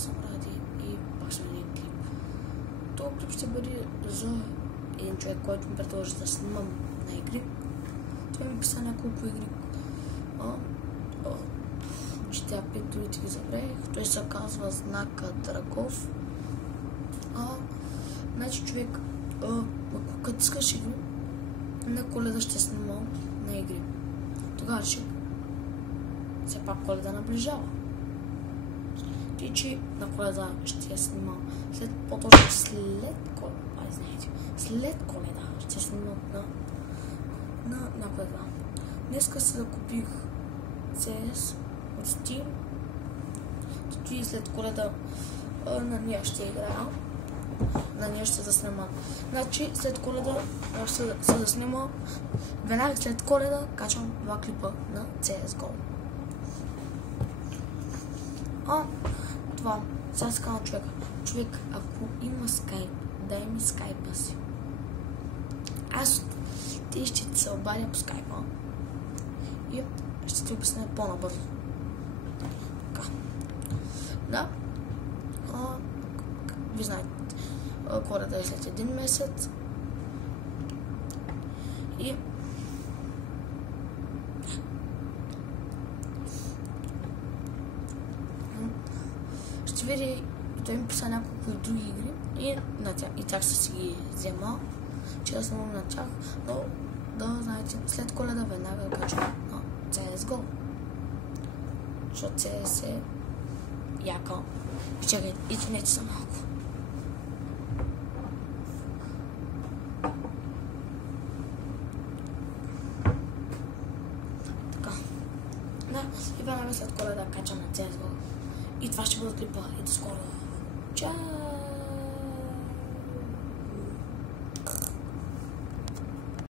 съм ради и пак ще видя клип. Този клип ще бъде за един човек, който ми предложи да снимам на игри. Той ми писа няколко игри. GTA 5 другите ги забравих. Той се казва Знака Драгов. Значи човек, като искаш игри, на Коледа ще снимам на игри. Тогава ще все пак Коледа наближава. И че на Коледа ще я снимам по-точно след Коледа. След Коледа ще снимам на Коледа. Днеска се закупих CS от Steam. И след Коледа на нея ще играя. На нея ще заснима. Значи след Коледа ще се заснима. Веднага след Коледа качвам 2 клипа на CSGO. Това. Сега се казвам човек, ако има скайп, дай ми скайпа си. Аз ще ти се обадя по скайпа и ще ти обясня по-набързо. Така. Да. Ви знаете, Коледа е след 1 месец. И ще видя и той ми писа няколко и други игри и тях ще си ги взема, че да снимам на тях, но да знаете, след Коледа веднага качвам на CSGO. Защото CS е яка. И чакай, извинете се малко. Така. Да, и веднага след Коледа качвам на CSGO. И това ще бъде клипа. И до скоро. Чао!